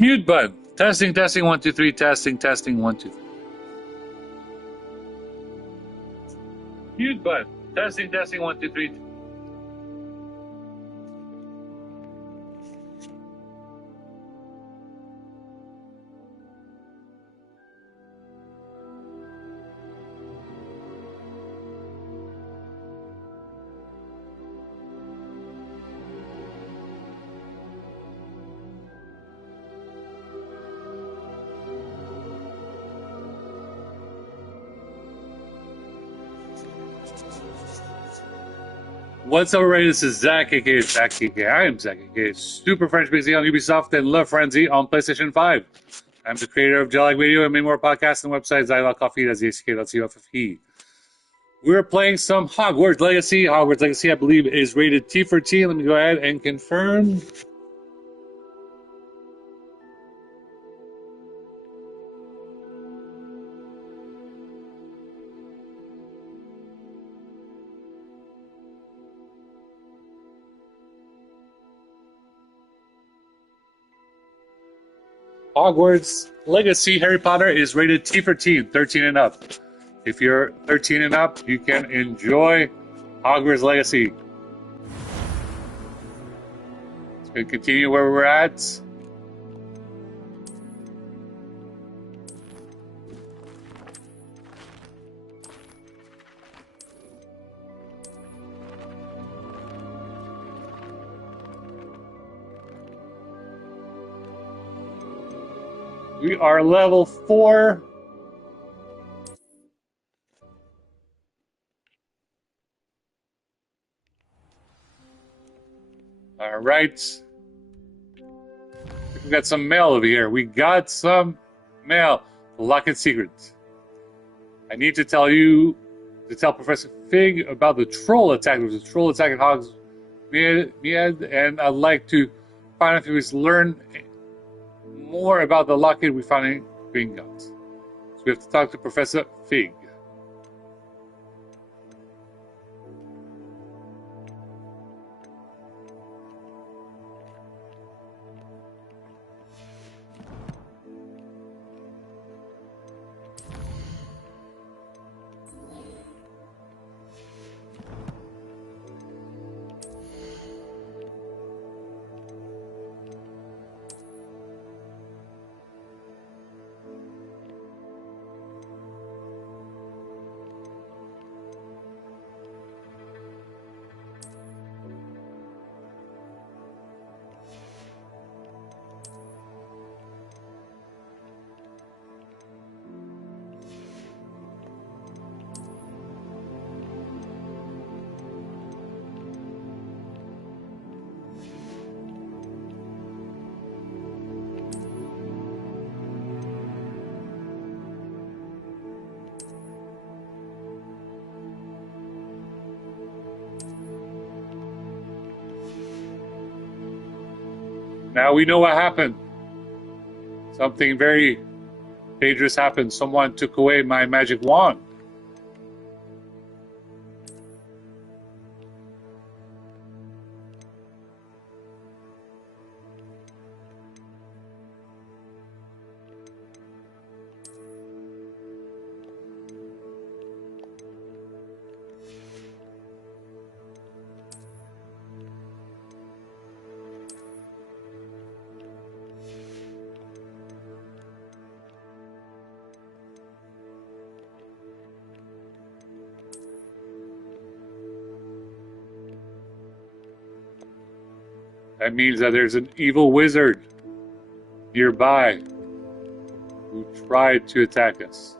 Mute button. Testing, testing, 1, 2, 3. Testing, testing, 1, 2, 3. Mute button. Testing, testing, 1, 2, 3. What's up, everybody? This is Zach, aka Zach, aka I am Zach, aka Super French Busy on Ubisoft and Love Frenzy on PlayStation 5. I'm the creator of Jellag Radio and many more podcasts and websites. Zach.coffee, that's ZACK.COFFE. We're playing some Hogwarts Legacy. Hogwarts Legacy, I believe, is rated T for T. Let me go ahead and confirm. Hogwarts Legacy Harry Potter is rated T for T, 13 and up. If you're 13 and up, you can enjoy Hogwarts Legacy. Let's go continue where we're at. We are level 4. All right. We got some mail over here. We got some mail. Locket secrets. I need to tell Professor Fig about the troll attack. There was a troll attack at Hogsmeade, and I'd like to find out if he's learned more about the locket we finally got. So we have to talk to Professor Fig. Now we know what happened. Something very dangerous happened. Someone took away my magic wand. That means that there's an evil wizard nearby who tried to attack us.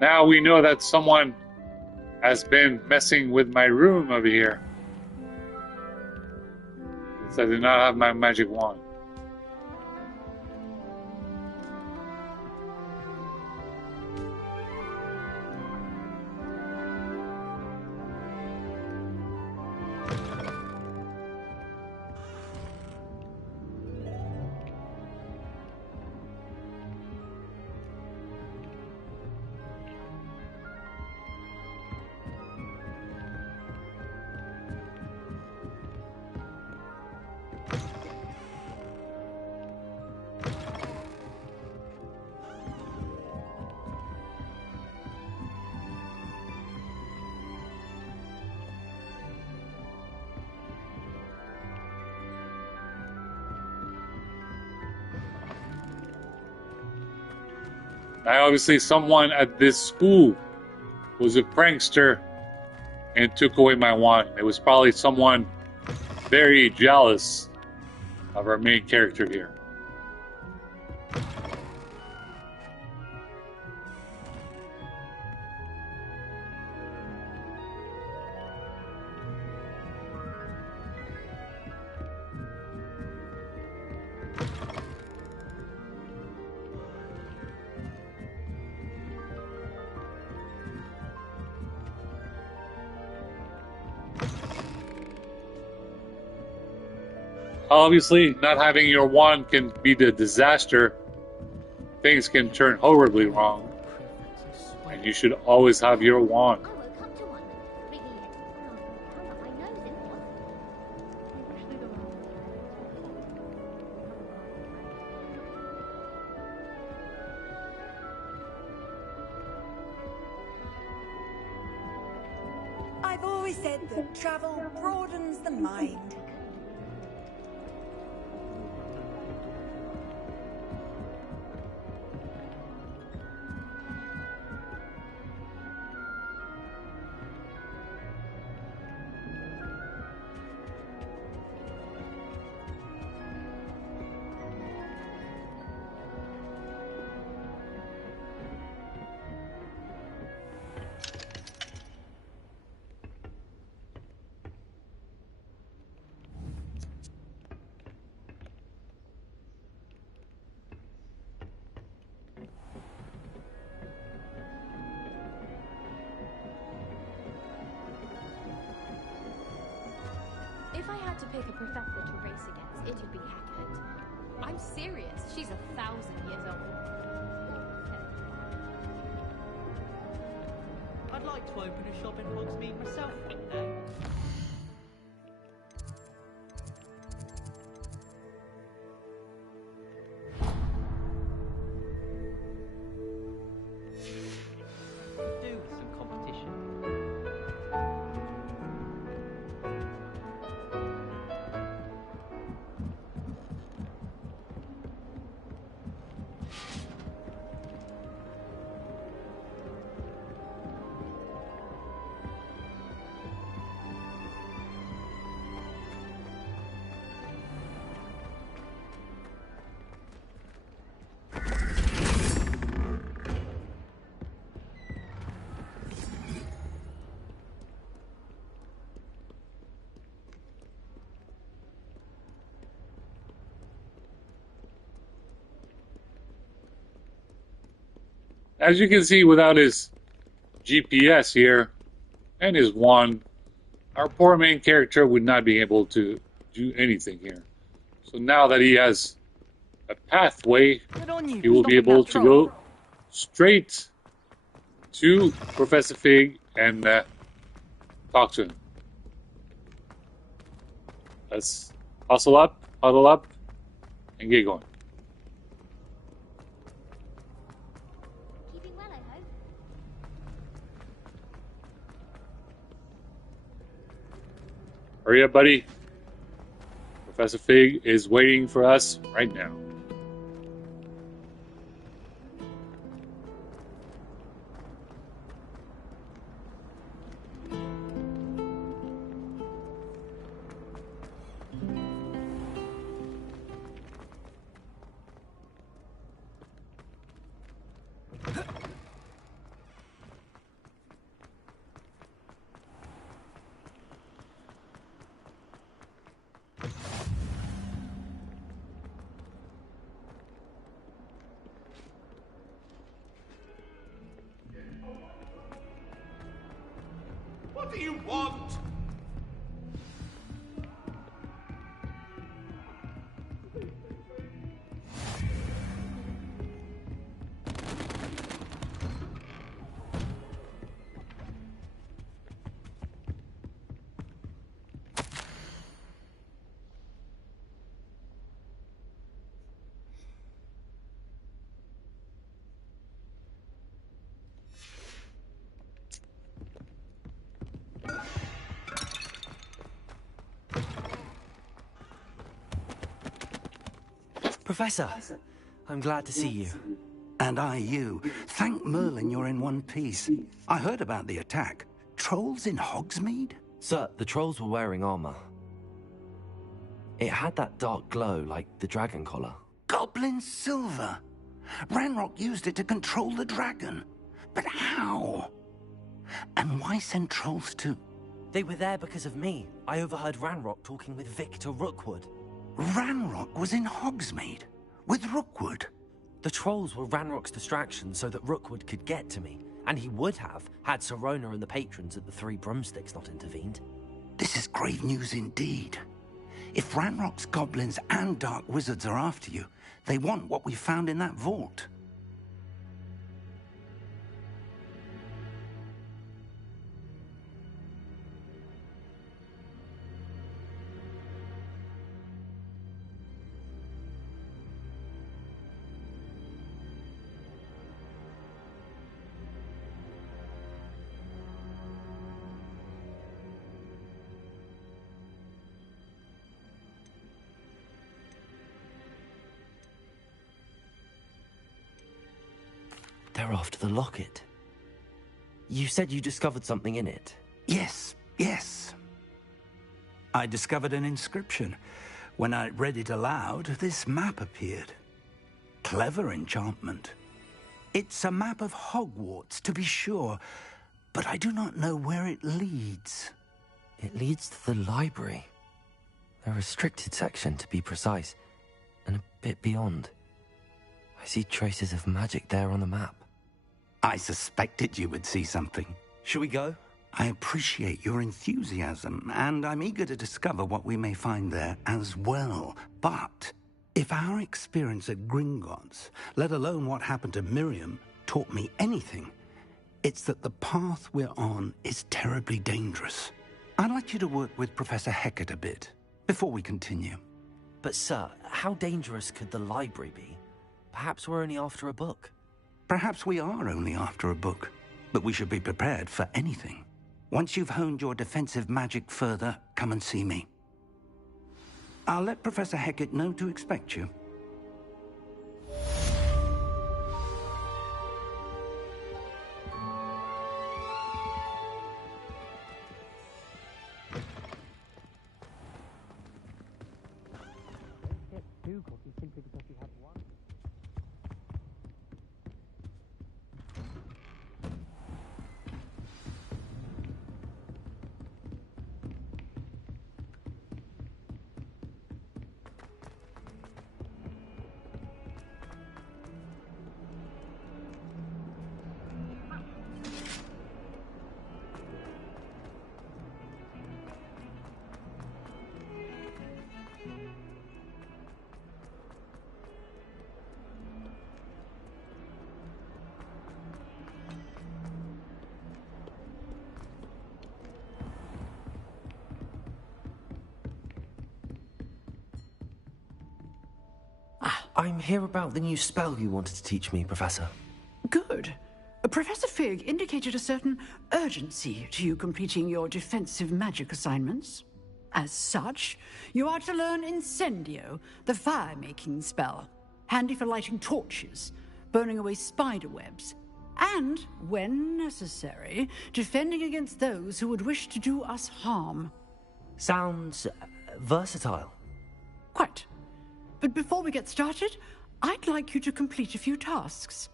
Now we know that someone has been messing with my room over here. Since I do not have my magic wand. Now, obviously, someone at this school was a prankster and took away my wand. It was probably someone very jealous of our main character here. Obviously, not having your wand can be the disaster. Things can turn horribly wrong. And you should always have your wand. I've always said that travel broadens the mind. If I had to pick a professor to race against, it would be Hagrid. I'm serious. She's 1,000 years old. I'd like to open a shop in Hogsmeade myself one day. Do with some competition. As you can see, without his GPS here and his wand, our poor main character would not be able to do anything here. So now that he has a pathway, he will be able to go straight to Professor Fig and talk to him. Let's huddle up, and get going. Keeping well, I hope. Hurry up, buddy. Professor Fig is waiting for us right now. want? Professor, I'm glad to see you. And I you. Thank Merlin you're in one piece. I heard about the attack. Trolls in Hogsmeade? Sir, the trolls were wearing armor. It had that dark glow like the dragon collar. Goblin silver. Ranrock used it to control the dragon. But how? And why send trolls to... They were there because of me. I overheard Ranrock talking with Victor Rookwood. Ranrock was in Hogsmeade? With Rookwood? The trolls were Ranrock's distraction so that Rookwood could get to me. And he would have, had Sirona and the patrons at the Three Broomsticks not intervened. This is grave news indeed. If Ranrock's goblins and dark wizards are after you, they want what we found in that vault. They're after the locket. You said you discovered something in it. Yes. I discovered an inscription. When I read it aloud, this map appeared. Clever enchantment. It's a map of Hogwarts, to be sure, but I do not know where it leads. It leads to the library. The restricted section, to be precise, and a bit beyond. I see traces of magic there on the map. I suspected you would see something. Shall we go? I appreciate your enthusiasm, and I'm eager to discover what we may find there as well. But if our experience at Gringotts, let alone what happened to Miriam, taught me anything, it's that the path we're on is terribly dangerous. I'd like you to work with Professor Hecat a bit before we continue. But sir, how dangerous could the library be? Perhaps we're only after a book. Perhaps we are only after a book, but we should be prepared for anything. Once you've honed your defensive magic further, come and see me. I'll let Professor Hecat know to expect you. Two cookies simply because you have one. I'm here about the new spell you wanted to teach me, Professor. Good. Professor Fig indicated a certain urgency to you completing your defensive magic assignments. As such, you are to learn Incendio, the fire-making spell, handy for lighting torches, burning away spider webs, and, when necessary, defending against those who would wish to do us harm. Sounds versatile. Quite. But before we get started, I'd like you to complete a few tasks.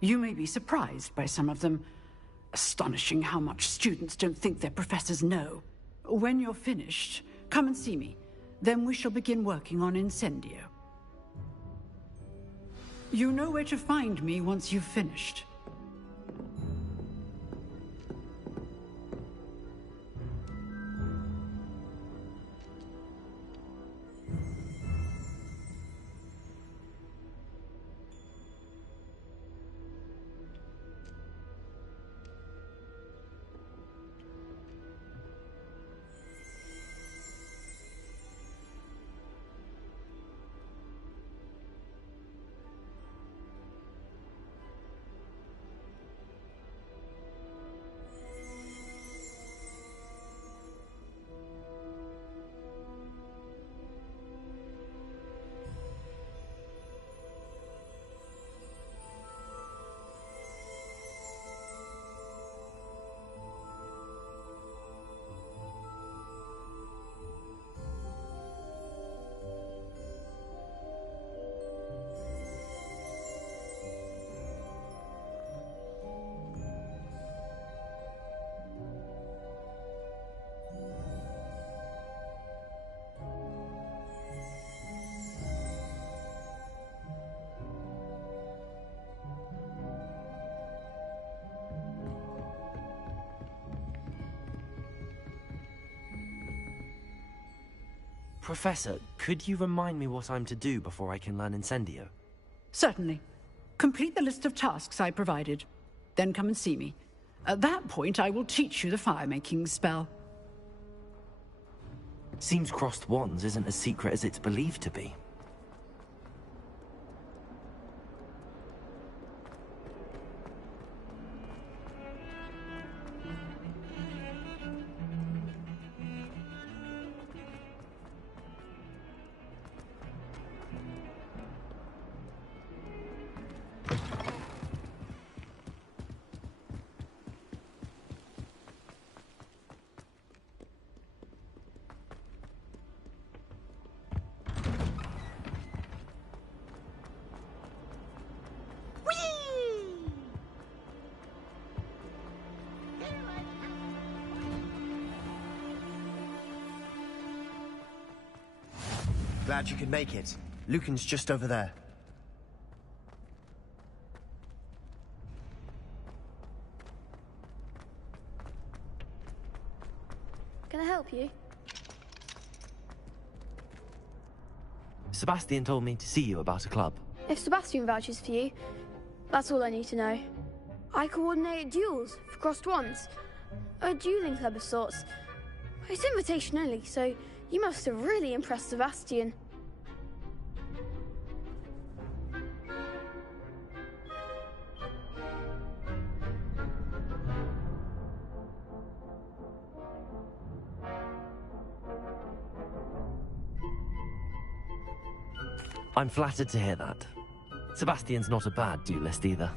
You may be surprised by some of them. Astonishing how much students don't think their professors know. When you're finished, come and see me. Then we shall begin working on Incendio. You know where to find me once you've finished. Professor, could you remind me what I'm to do before I can learn Incendio? Certainly. Complete the list of tasks I provided. Then come and see me. At that point, I will teach you the fire-making spell. Seems crossed wands isn't as secret as it's believed to be. Glad you could make it. Lucan's just over there. Can I help you? Sebastian told me to see you about a club. If Sebastian vouches for you, that's all I need to know. I coordinate duels for crossed wands. A dueling club of sorts. It's invitation only, so you must have really impressed Sebastian. I'm flattered to hear that. Sebastian's not a bad duelist either.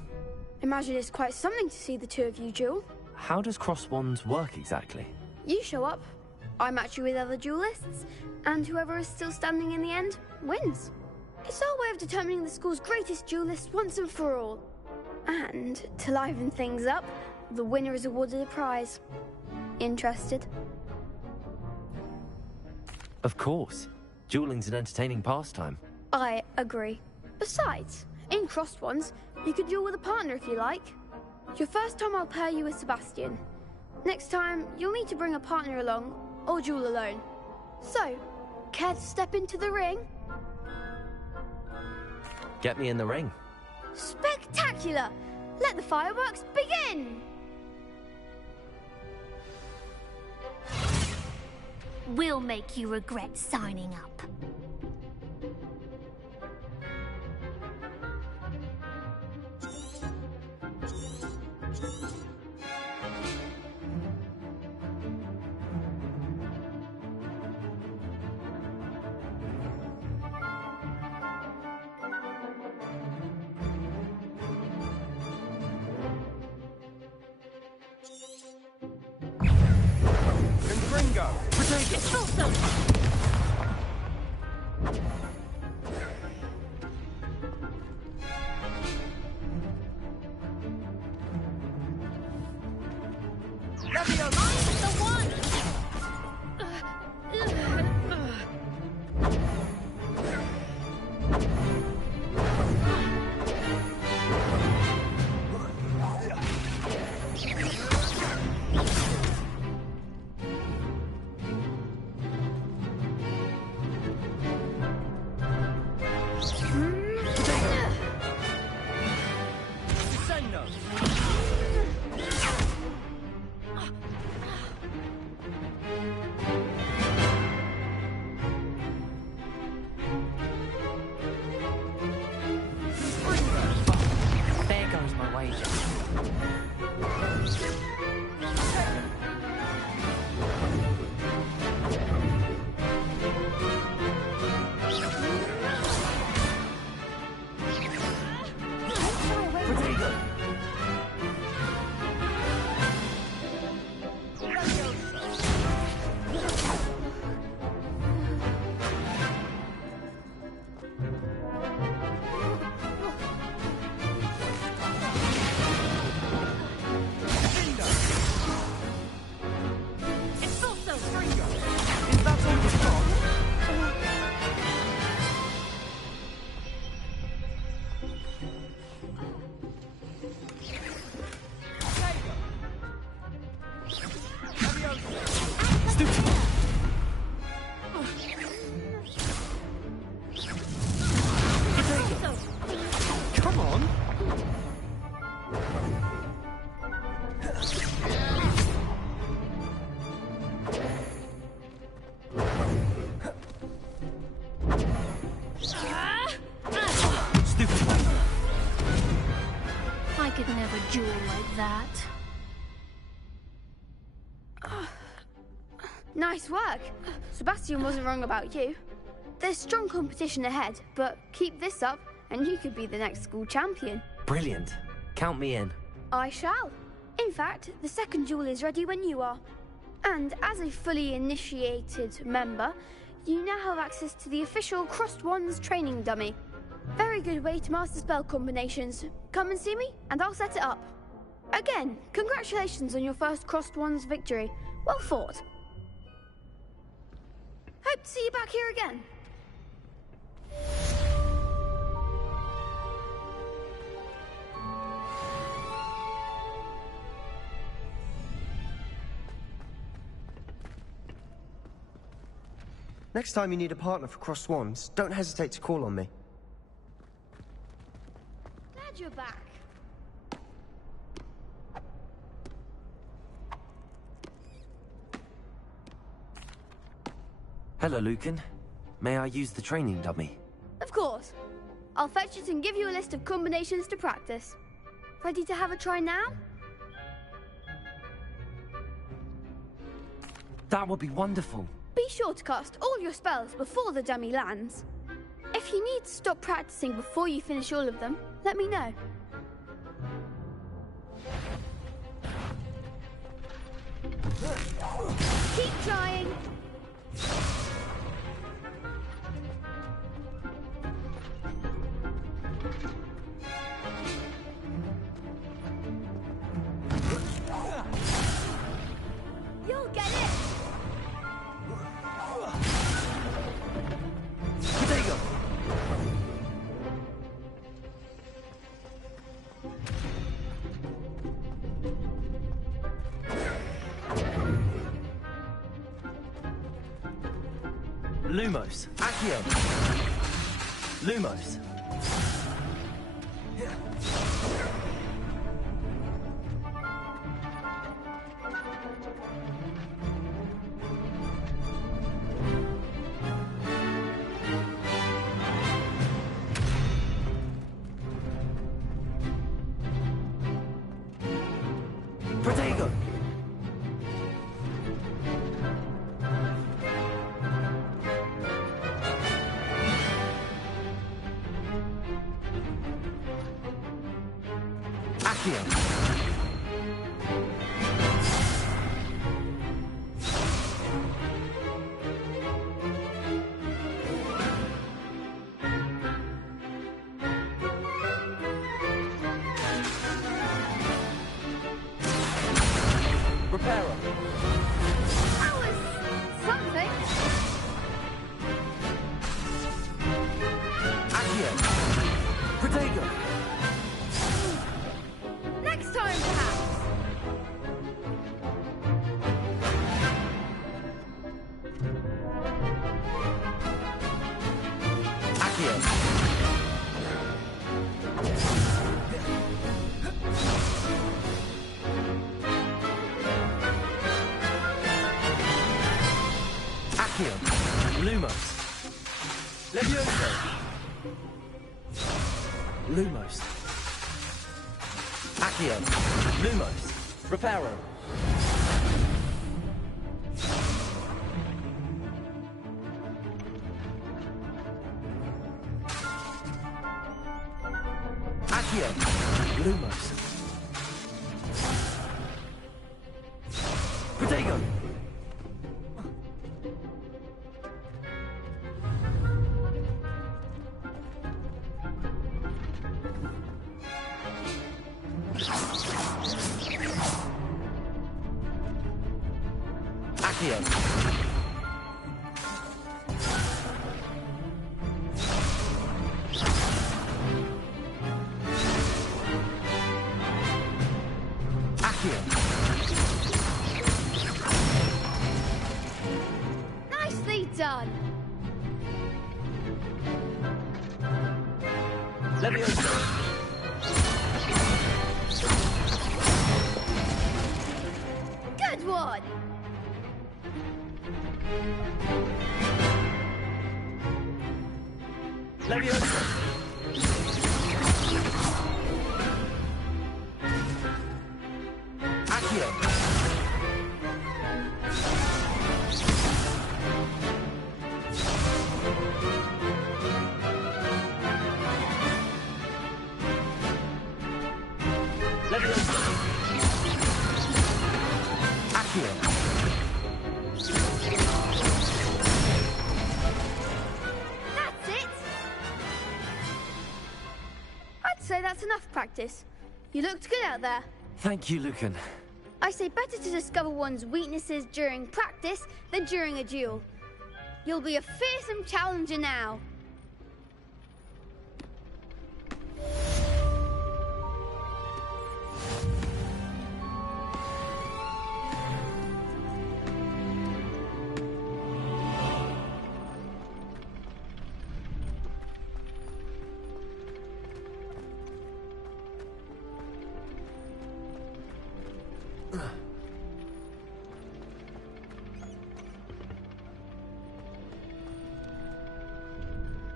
Imagine it's quite something to see the two of you duel. How does cross wands work exactly? You show up, I match you with other duelists, and whoever is still standing in the end wins. It's our way of determining the school's greatest duelist once and for all. And to liven things up, the winner is awarded a prize. Interested? Of course. Dueling's an entertaining pastime. I agree. Besides, in crossed ones, you could duel with a partner if you like. Your first time I'll pair you with Sebastian. Next time, you'll need to bring a partner along, or duel alone. So, care to step into the ring? Get me in the ring. Spectacular! Let the fireworks begin! We'll make you regret signing up. could never duel like that. Nice work. Sebastian wasn't wrong about you. There's strong competition ahead, but keep this up and you could be the next school champion. Brilliant. Count me in. I shall. In fact, the second duel is ready when you are. And as a fully initiated member, you now have access to the official Crossed Wands training dummy. Very good way to master spell combinations. Come and see me, and I'll set it up. Again, congratulations on your first Crossed Wands victory. Well fought. Hope to see you back here again. Next time you need a partner for Crossed Wands, don't hesitate to call on me. Glad you're back. Hello, Lucan. May I use the training dummy? Of course. I'll fetch it and give you a list of combinations to practice. Ready to have a try now? That would be wonderful. Be sure to cast all your spells before the dummy lands. If you need to stop practicing before you finish all of them, let me know. Keep trying. You'll get it. Potato! Lumos. Accio. Lumos. Protego. Accio. Reparo. That was something. Accio. Protego. Next time, perhaps. Accio. Accio. Lumos. Levioso. Lumos. Accio. Lumos. Reparo. Accio. Lumos. Protego. Accio. Accio. Nicely done. Levioso. Good one. Levioso. That's it! I'd say that's enough practice. You looked good out there. Thank you, Lucan. I say better to discover one's weaknesses during practice than during a duel. You'll be a fearsome challenger now.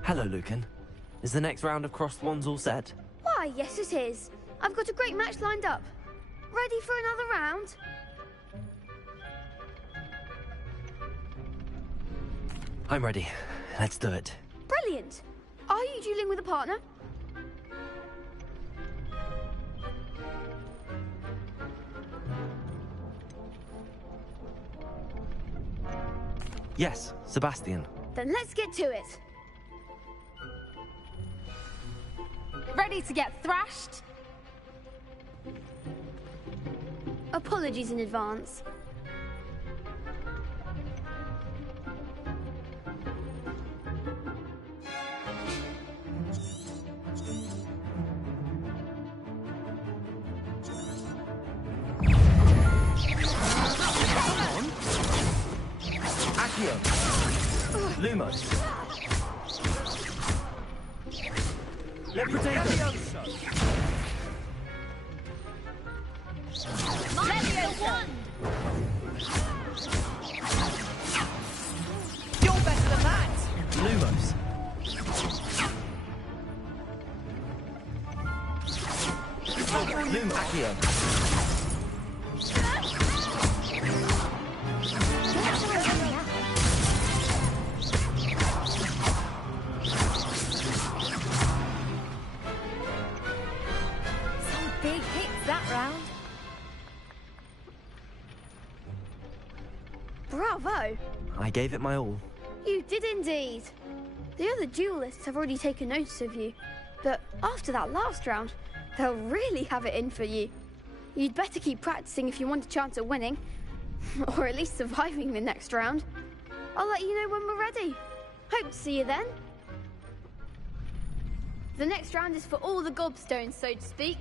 Hello, Lucan. Is the next round of crossed wands all set? Why, yes it is. I've got a great match lined up. Ready for another round? I'm ready. Let's do it. Brilliant. Are you dueling with a partner? Yes, Sebastian. Then let's get to it. Ready to get thrashed? Apologies in advance. Accio. Lumos. Le potato. You're better than that. Lumos. Lumos. Accio. Some big hits that round. Bravo! I gave it my all. You did indeed. The other duelists have already taken notice of you, but after that last round, they'll really have it in for you. You'd better keep practicing if you want a chance at winning, or at least surviving the next round. I'll let you know when we're ready. Hope to see you then. The next round is for all the gobstones, so to speak.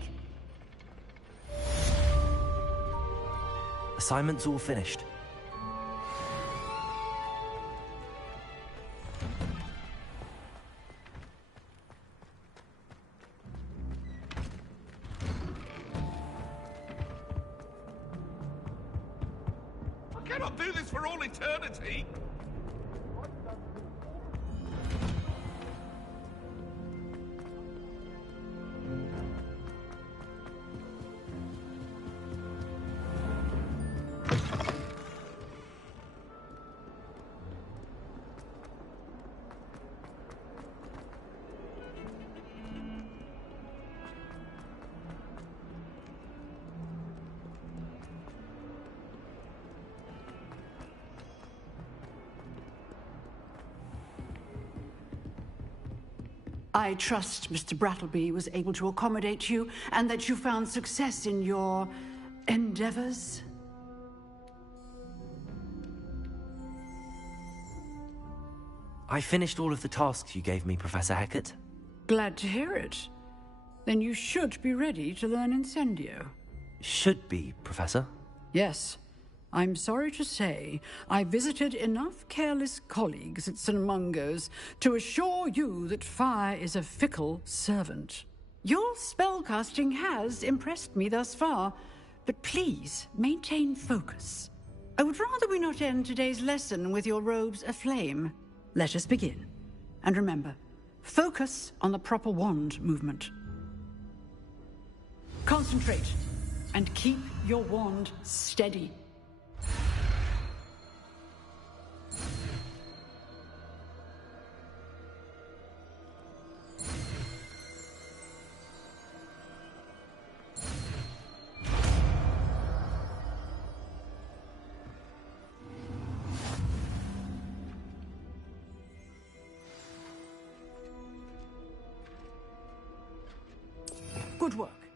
Assignment's all finished. I cannot do this for all eternity. I trust Mr. Brattleby was able to accommodate you and that you found success in your endeavors. I finished all of the tasks you gave me, Professor Hecat. Glad to hear it. Then you should be ready to learn Incendio. Should be, Professor. Yes. I'm sorry to say, I visited enough careless colleagues at St. Mungo's to assure you that fire is a fickle servant. Your spellcasting has impressed me thus far, but please maintain focus. I would rather we not end today's lesson with your robes aflame. Let us begin. And remember, focus on the proper wand movement. Concentrate, and keep your wand steady. Good work.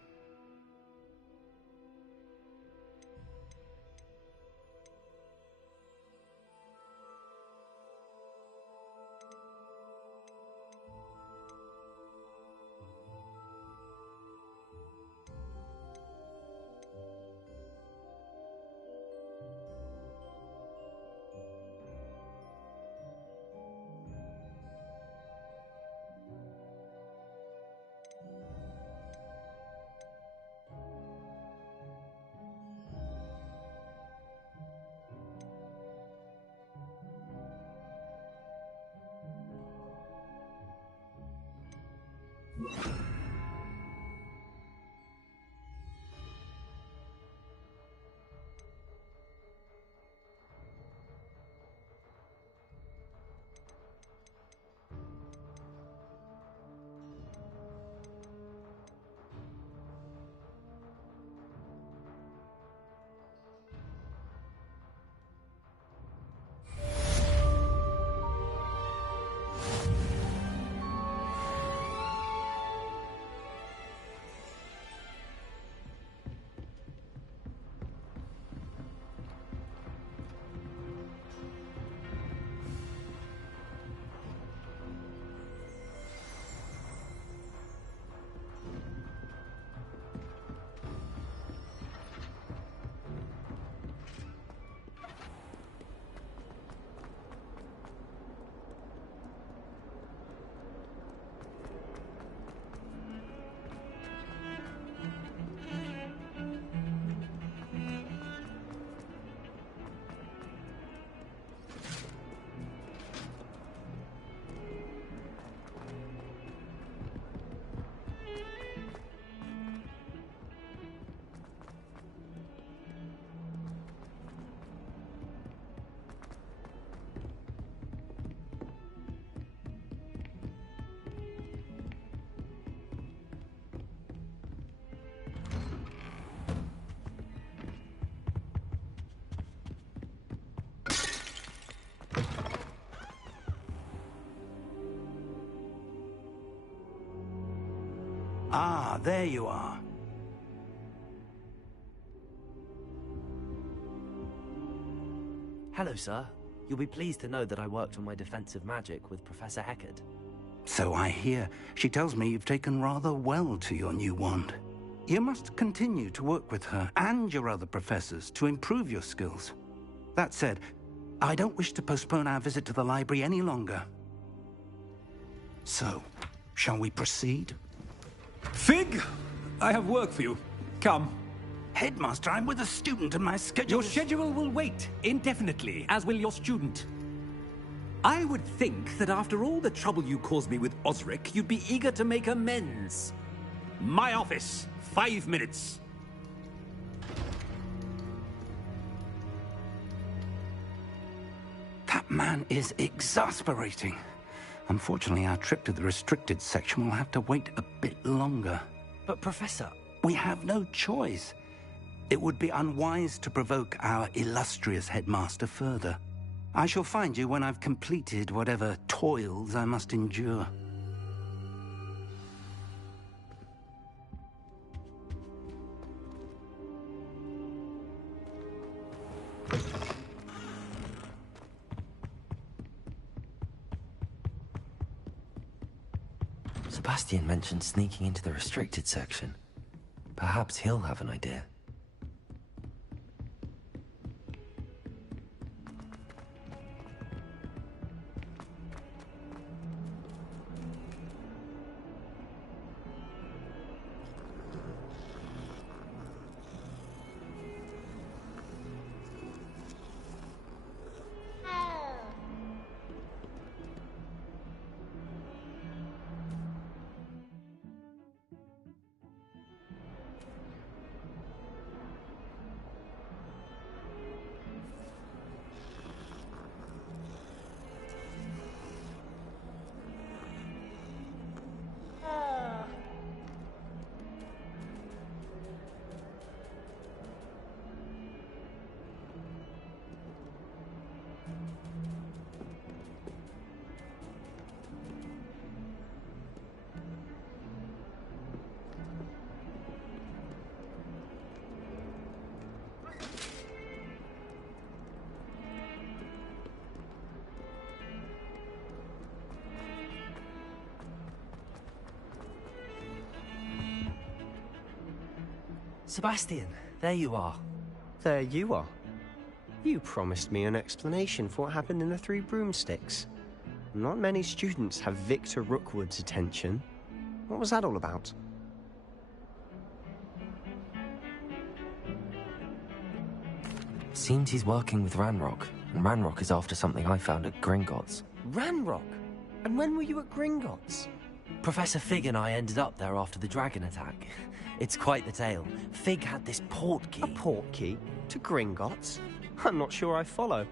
Ah, there you are. Hello, sir. You'll be pleased to know that I worked on my defensive magic with Professor Heckard. So I hear. She tells me you've taken rather well to your new wand. You must continue to work with her and your other professors to improve your skills. That said, I don't wish to postpone our visit to the library any longer. So, shall we proceed? Fig! I have work for you. Come. Headmaster, I'm with a student and my schedule Your schedule will wait indefinitely, as will your student. I would think that after all the trouble you caused me with Osric, you'd be eager to make amends. My office. 5 minutes. That man is exasperating. Unfortunately, our trip to the restricted section will have to wait a bit longer. But, Professor... We have no choice. It would be unwise to provoke our illustrious headmaster further. I shall find you when I've completed whatever toils I must endure. Sebastian mentioned sneaking into the restricted section. Perhaps he'll have an idea. Sebastian, there you are. There you are. You promised me an explanation for what happened in the Three Broomsticks. Not many students have Victor Rookwood's attention. What was that all about? Seems he's working with Ranrock, and Ranrock is after something I found at Gringotts. Ranrock? And when were you at Gringotts? Professor Fig and I ended up there after the dragon attack. It's quite the tale. Fig had this port key. A port key? To Gringotts? I'm not sure I follow.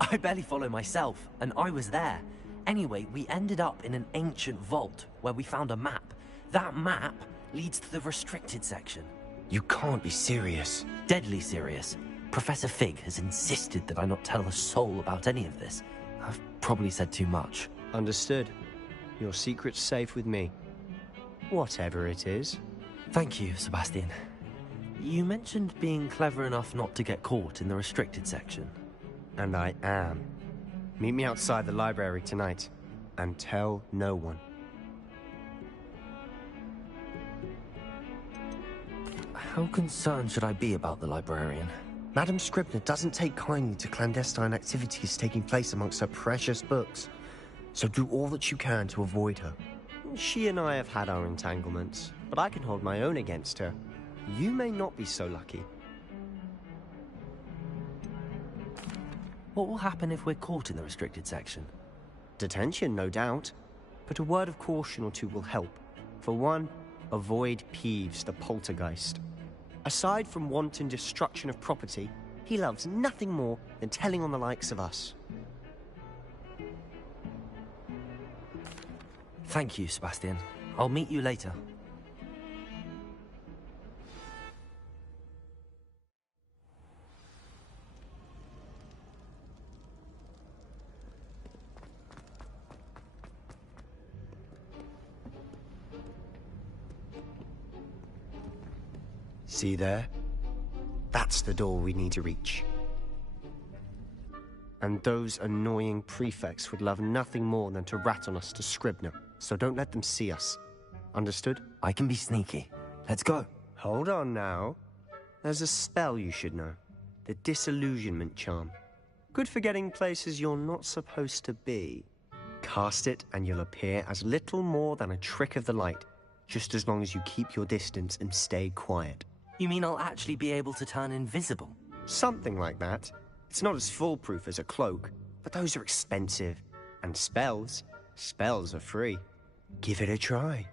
I barely follow myself, and I was there. Anyway, we ended up in an ancient vault where we found a map. That map leads to the restricted section. You can't be serious. Deadly serious. Professor Fig has insisted that I not tell a soul about any of this. I've probably said too much. Understood. Your secret's safe with me. Whatever it is. Thank you, Sebastian. You mentioned being clever enough not to get caught in the restricted section. And I am. Meet me outside the library tonight, and tell no one. How concerned should I be about the librarian? Madame Scribner doesn't take kindly to clandestine activities taking place amongst her precious books, so do all that you can to avoid her. She and I have had our entanglements, but I can hold my own against her. You may not be so lucky. What will happen if we're caught in the restricted section? Detention, no doubt. But a word of caution or two will help. For one, avoid Peeves, the poltergeist. Aside from wanton destruction of property, he loves nothing more than telling on the likes of us. Thank you, Sebastian. I'll meet you later. See there? That's the door we need to reach. And those annoying prefects would love nothing more than to rat on us to Scribner, so don't let them see us. Understood? I can be sneaky. Let's go. Hold on now. There's a spell you should know. The Disillusionment Charm. Good for getting places you're not supposed to be. Cast it and you'll appear as little more than a trick of the light, just as long as you keep your distance and stay quiet. You mean I'll actually be able to turn invisible? Something like that. It's not as foolproof as a cloak, but those are expensive. And spells are free. Give it a try.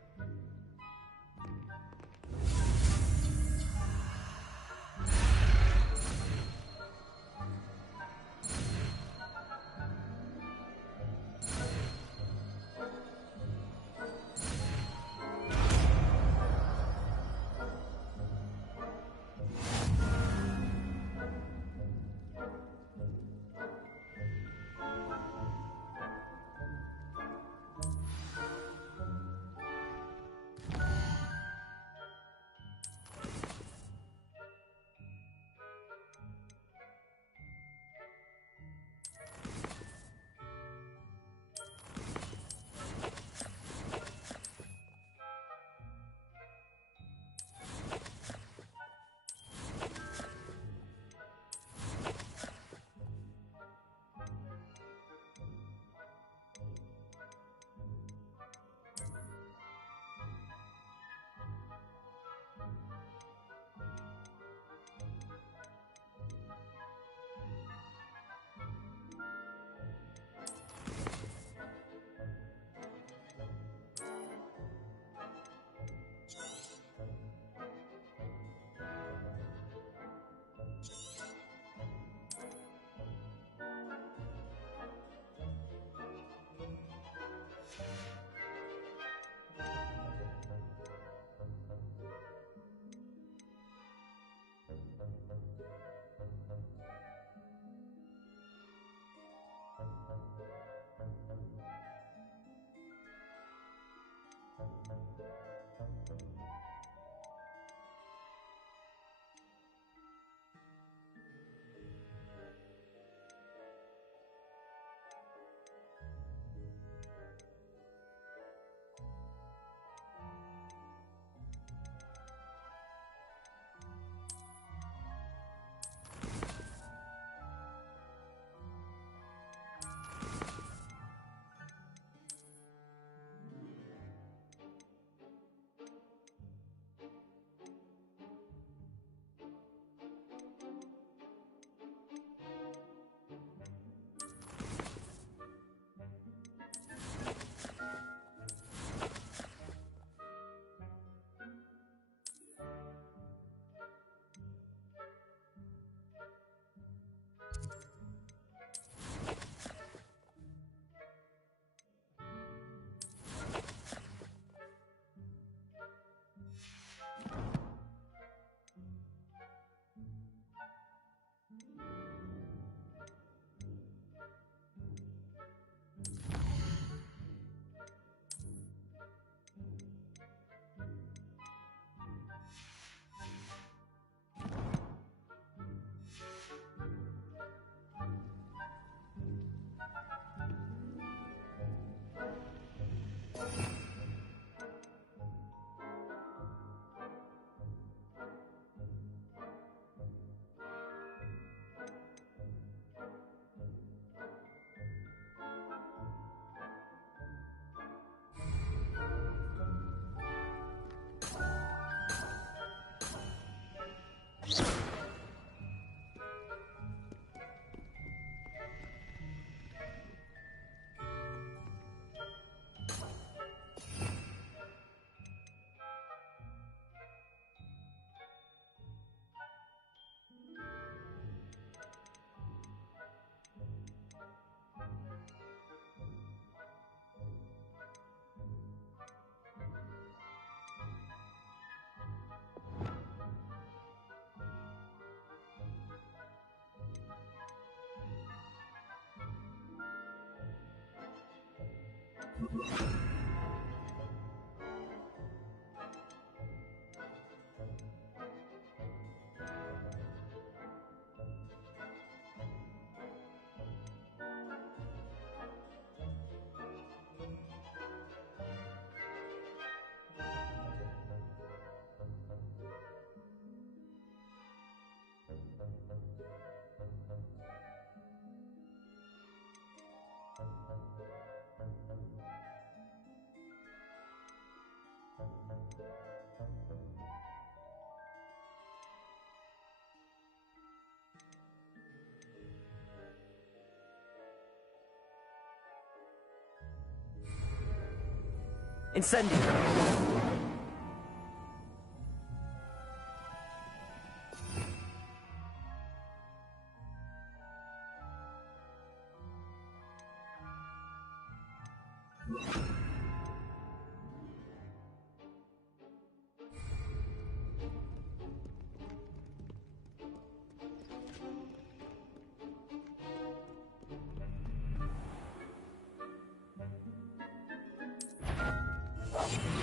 Incendio!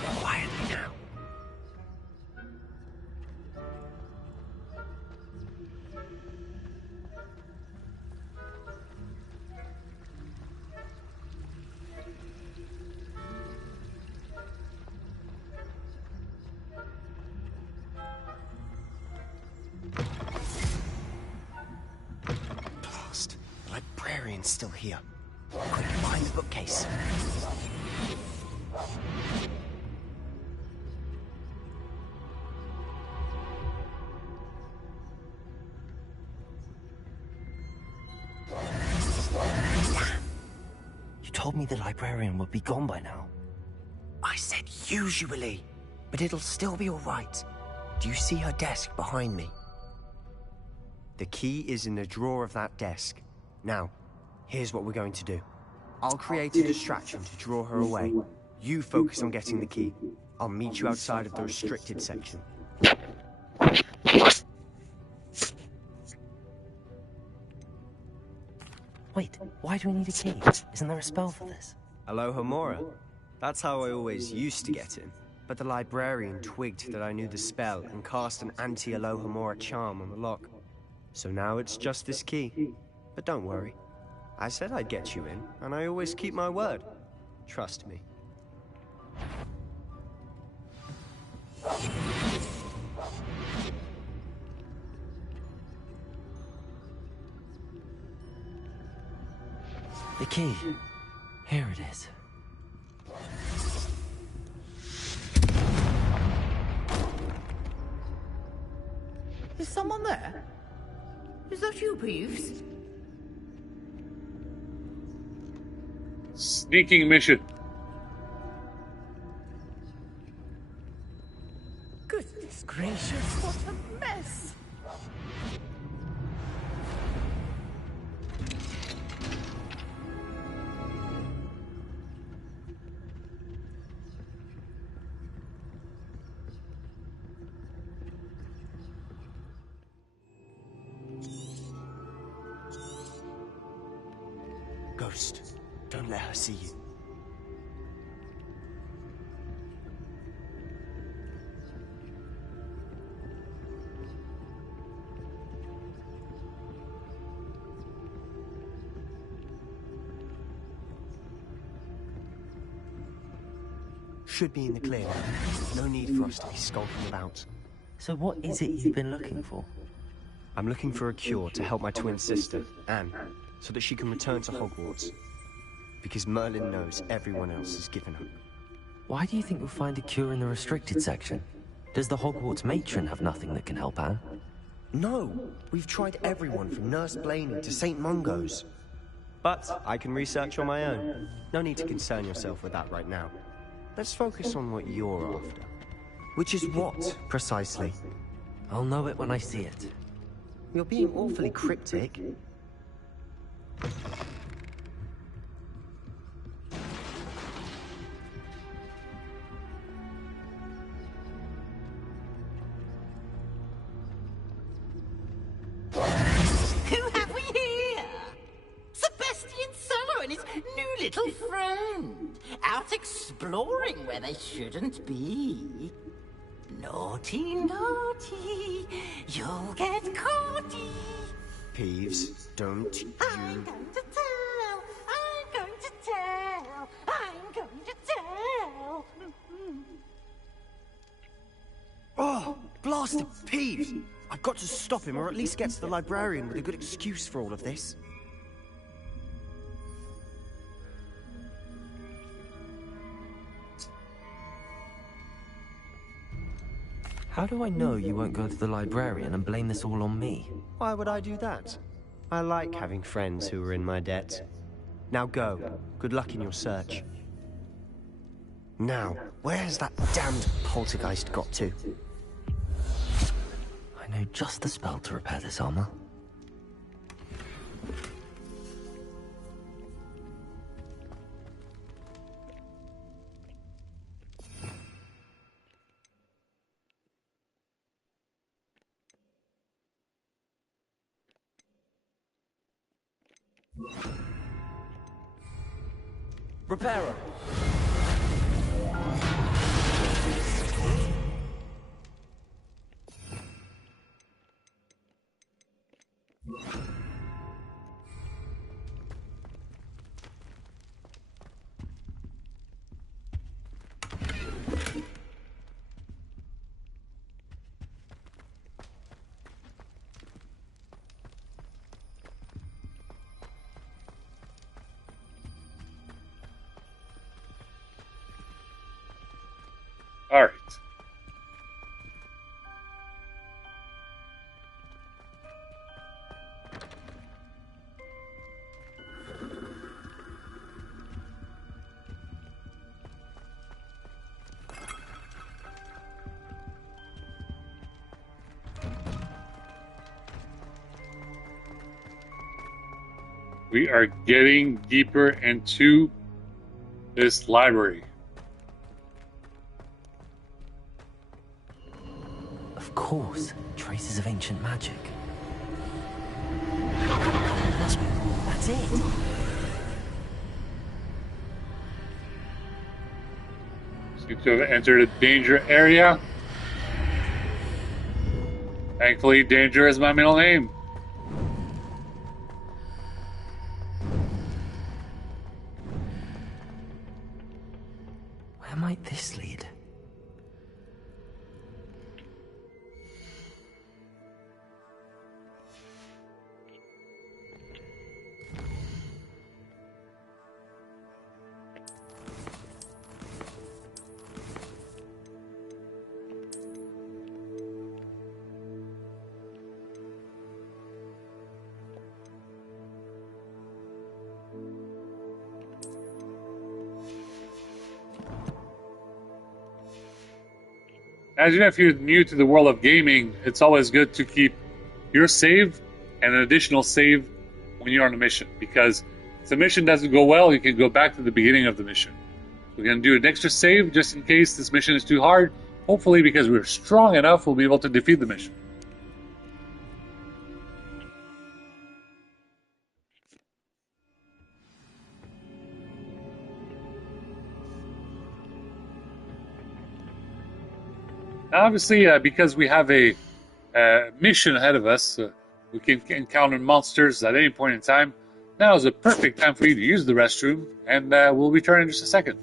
Quietly now. Blast. The librarian's still here. Quick, behind the bookcase. You told me the librarian would be gone by now. I said usually, but it'll still be all right. Do you see her desk behind me? The key is in the drawer of that desk. Now, here's what we're going to do. I'll create a distraction to draw her away. You focus on getting the key. I'll meet you outside of the restricted section. Wait, why do we need a key? Isn't there a spell for this? Alohomora. That's how I always used to get in. But the librarian twigged that I knew the spell and cast an anti-Alohomora charm on the lock. So now it's just this key. But don't worry. I said I'd get you in, and I always keep my word. Trust me. The key. Here it is. Is someone there? Is that you, Peeves? Sneaking mission. Goodness gracious, what a mess! Ghost, don't let her see you. Should be in the clear now. No need for us to be skulking about. So what is it you've been looking for? I'm looking for a cure to help my twin sister, Anne, so that she can return to Hogwarts. Because Merlin knows everyone else has given up. Why do you think we'll find a cure in the restricted section? Does the Hogwarts matron have nothing that can help Anne? No! We've tried everyone from Nurse Blaney to St. Mungo's. But I can research on my own. No need to concern yourself with that right now. Let's focus on what you're after. Which is what, precisely? I'll know it when I see it. You're being awfully cryptic. Who have we here? Sebastian Solo and his new little friend. Our exploring where they shouldn't be. Naughty, naughty, you'll get caughty. Peeves, don't you... I'm going to tell, I'm going to tell, I'm going to tell. Oh, blasted Peeves! I've got to stop him, or at least get to the librarian with a good excuse for all of this. How do I know you won't go to the librarian and blame this all on me? Why would I do that? I like having friends who are in my debt. Now go. Good luck in your search. Now, where's that damned poltergeist got to? I know just the spell to repair this armor. Repairer. All right. We are getting deeper into this library. Of course, traces of ancient magic. That's it. Seem to have entered a danger area. Thankfully, danger is my middle name. Where might this lead? As you know, if you're new to the world of gaming, it's always good to keep your save and an additional save when you're on a mission, because if the mission doesn't go well, you can go back to the beginning of the mission. We're going to do an extra save just in case this mission is too hard. Hopefully, because we're strong enough, we'll be able to defeat the mission. Now, obviously, because we have a mission ahead of us, we can encounter monsters at any point in time. Now is a perfect time for you to use the restroom, and we'll return in just a second.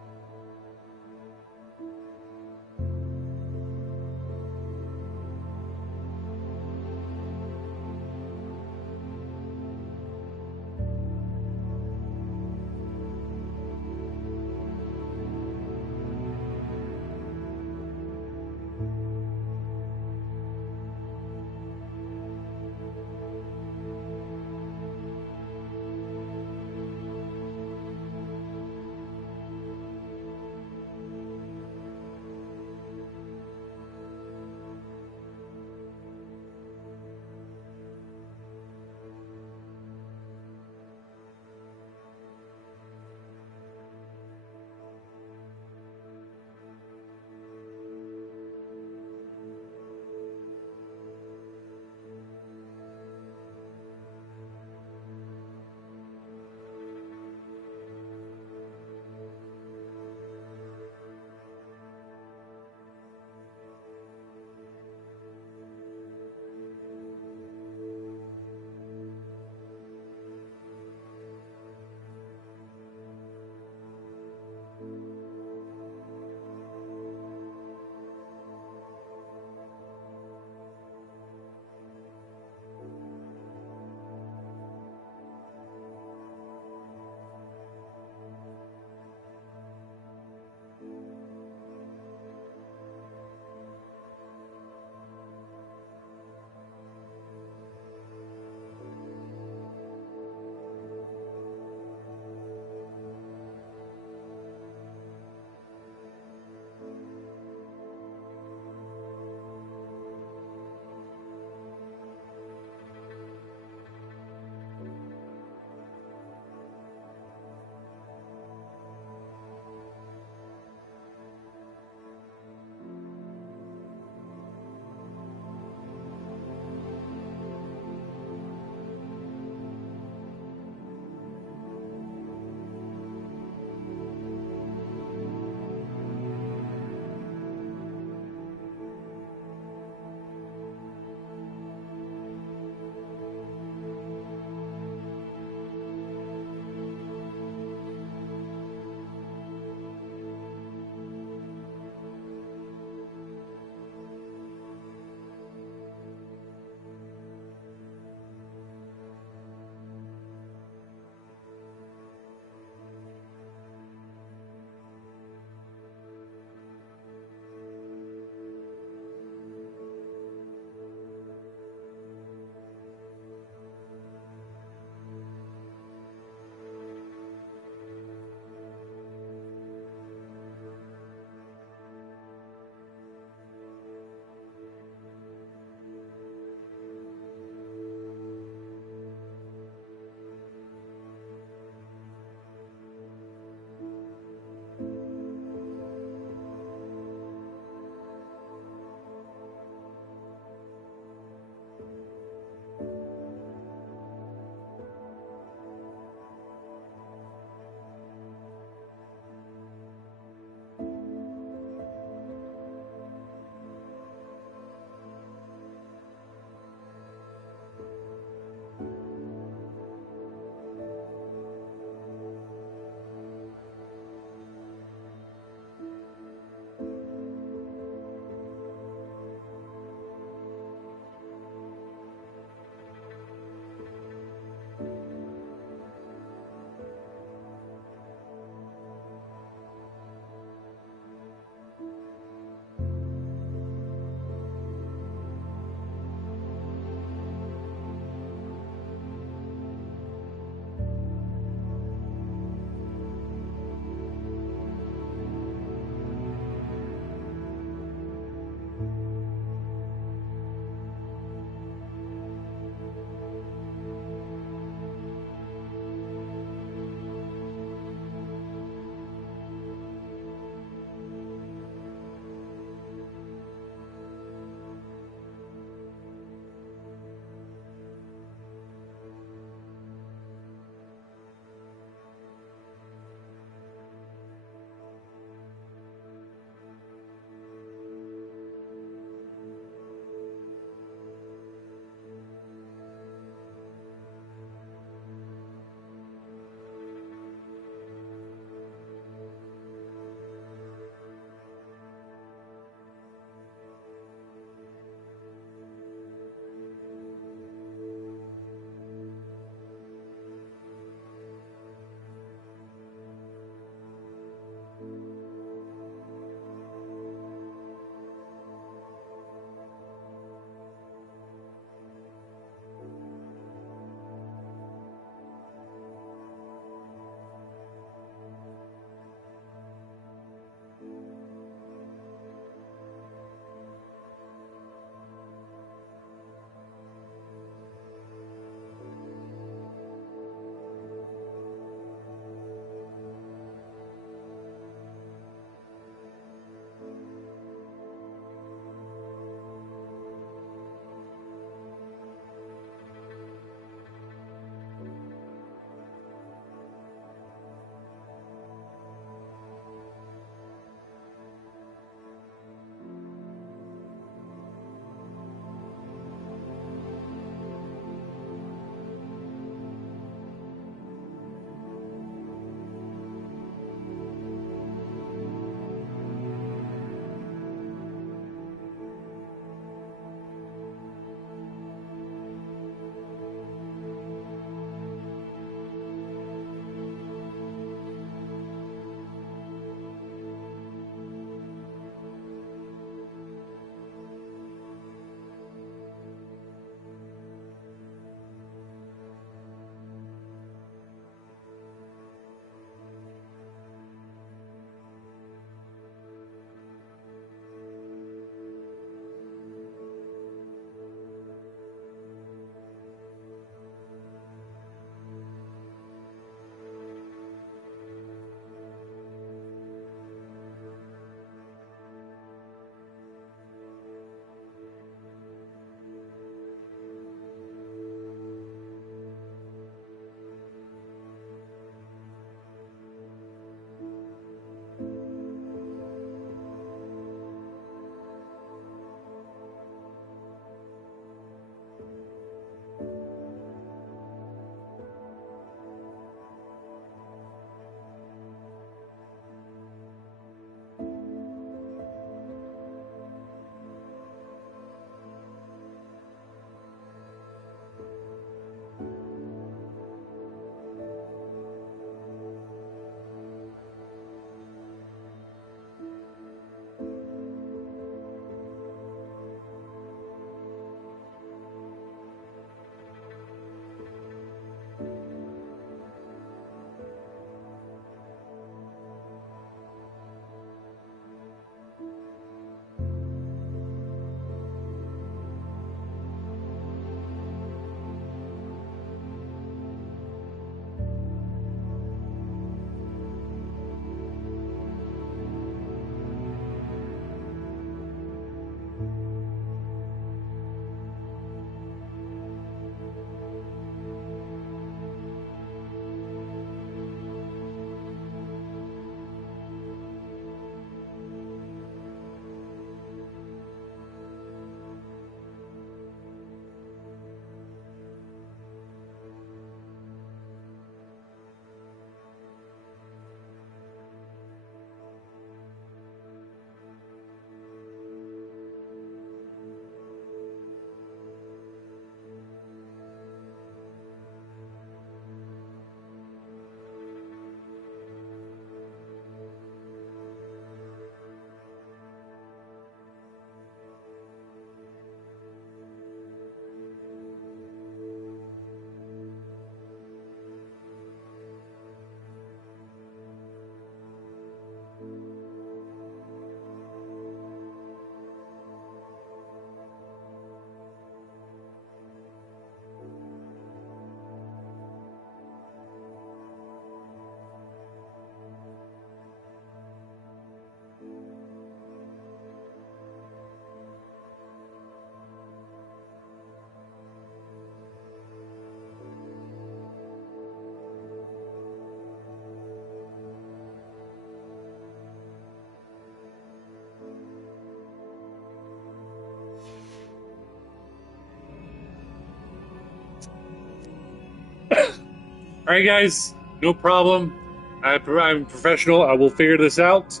All right, guys, no problem. I'm professional. I will figure this out.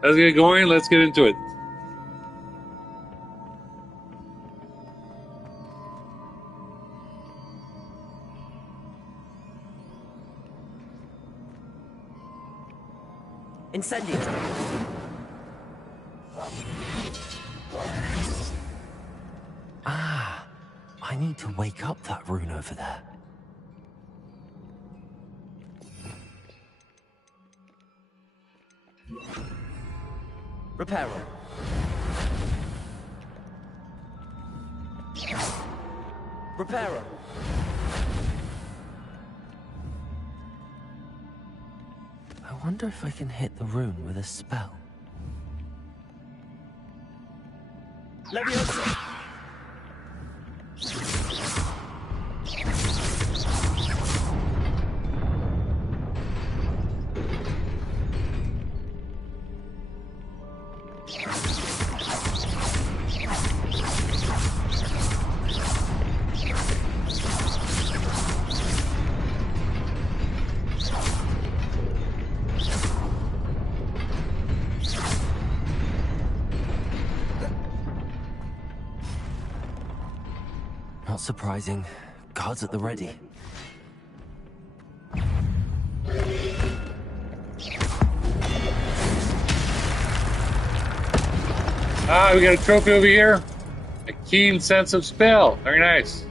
Let's get going. Let's get into it. Incendio. Ah, I need to wake up that rune over there. Reparo. Reparo. I wonder if I can hit the rune with a spell. Leviosa. Not surprising. Guards at the ready. Ah, we got a trophy over here. A keen sense of spell. Very nice.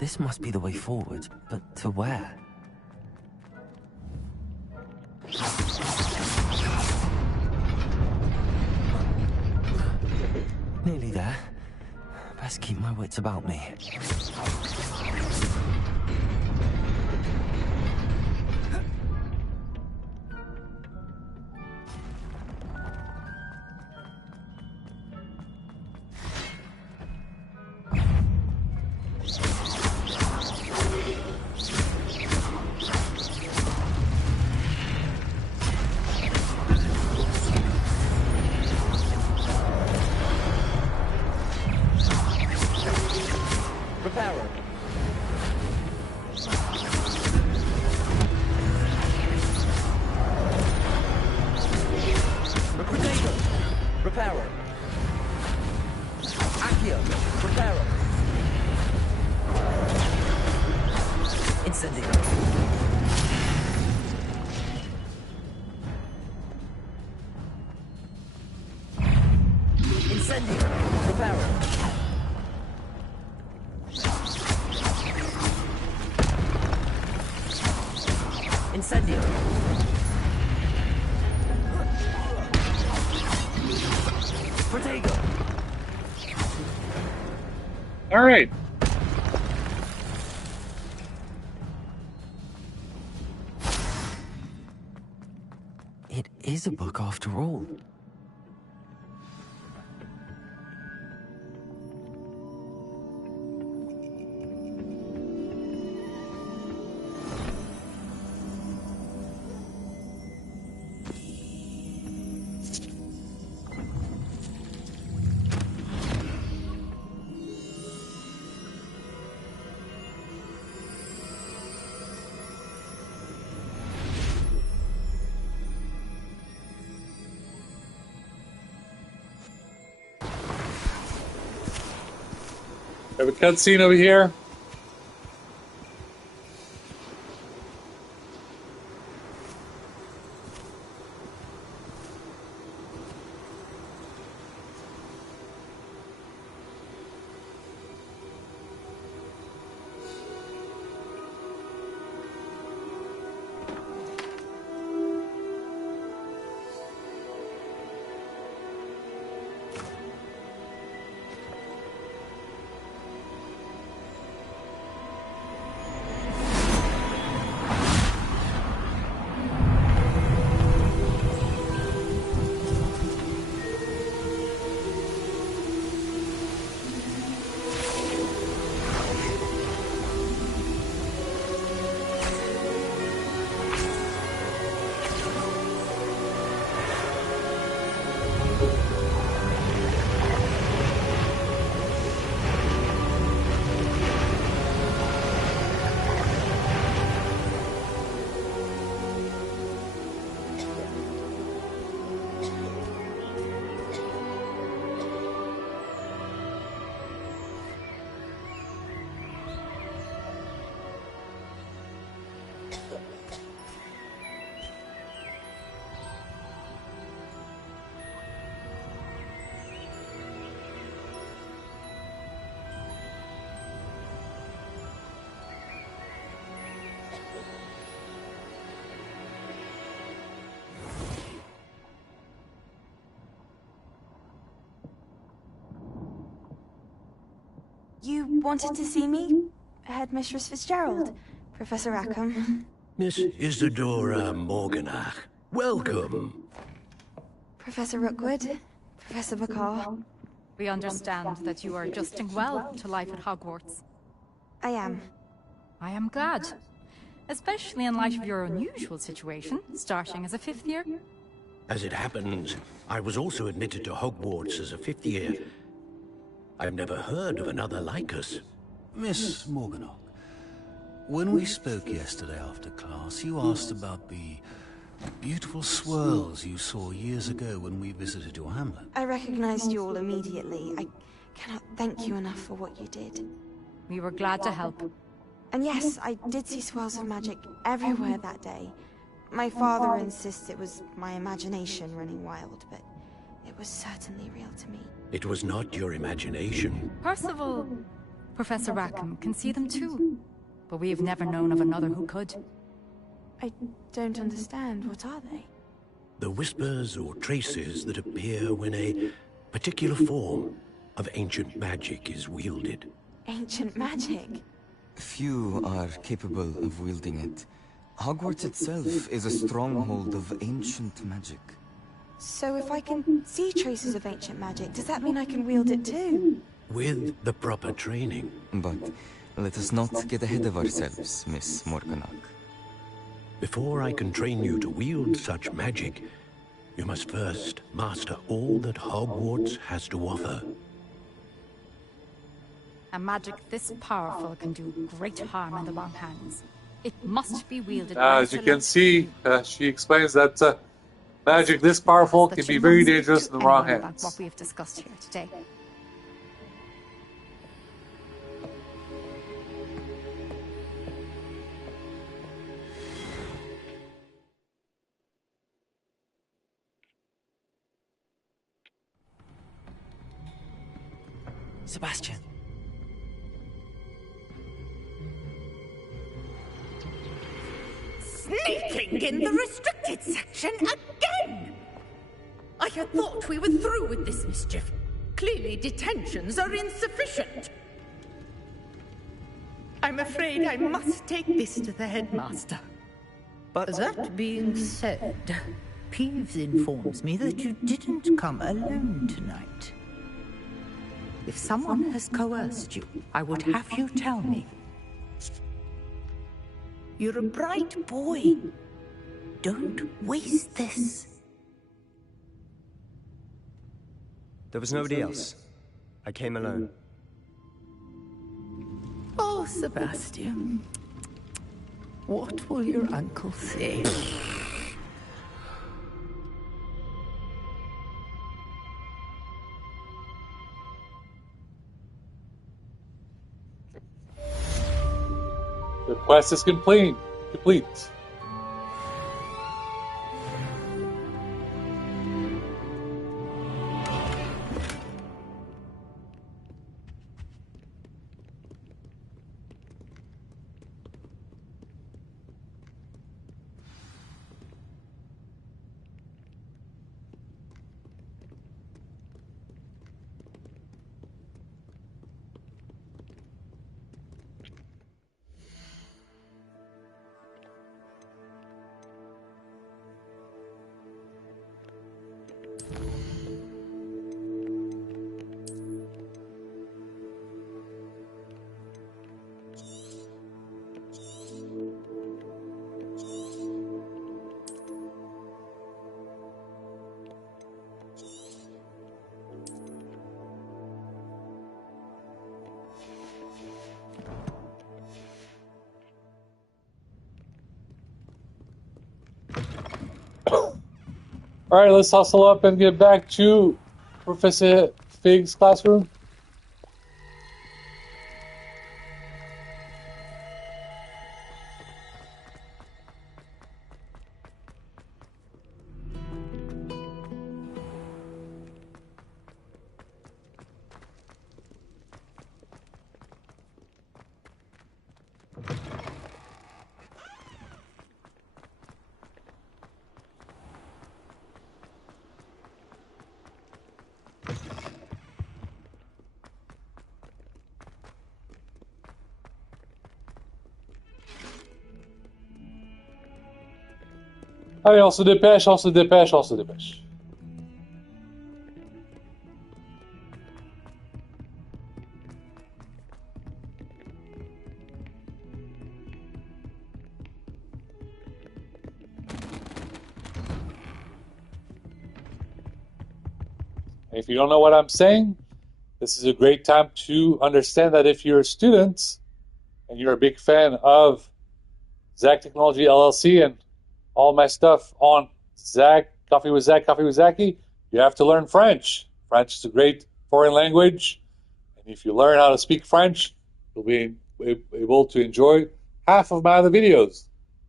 This must be the way forward, but to where? Nearly there. Best keep my wits about me. All right. It is a book after all. have a cutscene over here. You wanted to see me? Headmistress Fitzgerald? Professor Rackham? Miss Isadora Morganach, welcome. Professor Rookwood? Professor McCall? We understand that you are adjusting well to life at Hogwarts. I am. I am glad. Especially in light of your unusual situation, starting as a 5th year. As it happens, I was also admitted to Hogwarts as a 5th year. I've never heard of another like us. Miss Morganock, when we spoke yesterday after class, you asked about the beautiful swirls you saw years ago when we visited your hamlet. I recognized you all immediately. I cannot thank you enough for what you did. We were glad to help. And yes, I did see swirls of magic everywhere that day. My father insists it was my imagination running wild, but it was certainly real to me. It was not your imagination. Percival, Professor Rackham can see them too. But we have never known of another who could. I don't understand. What are they? The whispers or traces that appear when a particular form of ancient magic is wielded. Ancient magic? Few are capable of wielding it. Hogwarts itself is a stronghold of ancient magic. So if I can see traces of ancient magic, does that mean I can wield it too? With the proper training. But let us not get ahead of ourselves, Miss Morganock. Before I can train you to wield such magic, you must first master all that Hogwarts has to offer. A magic this powerful can do great harm in the wrong hands. It must be wielded As you can see, she explains that magic this powerful can be very dangerous in the wrong hands. About what we have discussed here today. Sebastian. Sneaking in the restricted section again! I had thought we were through with this mischief. Clearly detentions are insufficient. I'm afraid I must take this to the headmaster. But that being said, Peeves informs me that you didn't come alone tonight. If someone has coerced you, I would have you tell me. You're a bright boy. Don't waste this. There was nobody else. I came alone. Oh, Sebastian. What will your uncle say? The quest is complete. Alright, let's hustle up and get back to Professor Fig's classroom. Allez, on se dépêche, on se dépêche, on se dépêche. If you don't know what I'm saying, this is a great time to understand that if you're a student and you're a big fan of Zach Technology LLC and all my stuff on Zach, Coffee with Zach, Coffee with Zachy, you have to learn French. French is a great foreign language, and if you learn how to speak French, you'll be able to enjoy half of my other videos.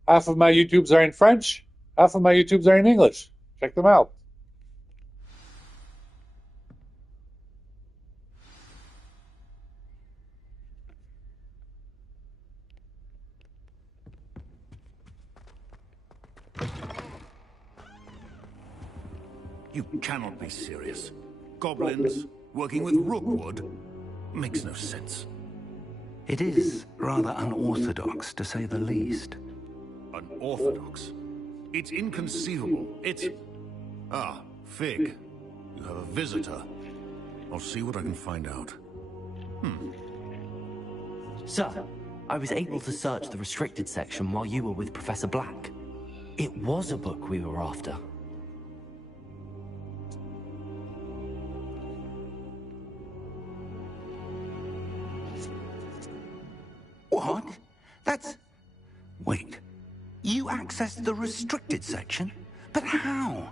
Half of my YouTubes are in French, half of my YouTubes are in English. Check them out. You cannot be serious. Goblins working with Rookwood makes no sense. It is rather unorthodox, to say the least. Unorthodox? It's inconceivable. It's... Ah, Fig. You have a visitor. I'll see what I can find out. Sir, I was able to search the restricted section while you were with Professor Black. It was a book we were after. What? That's... Wait. You accessed the restricted section? But how?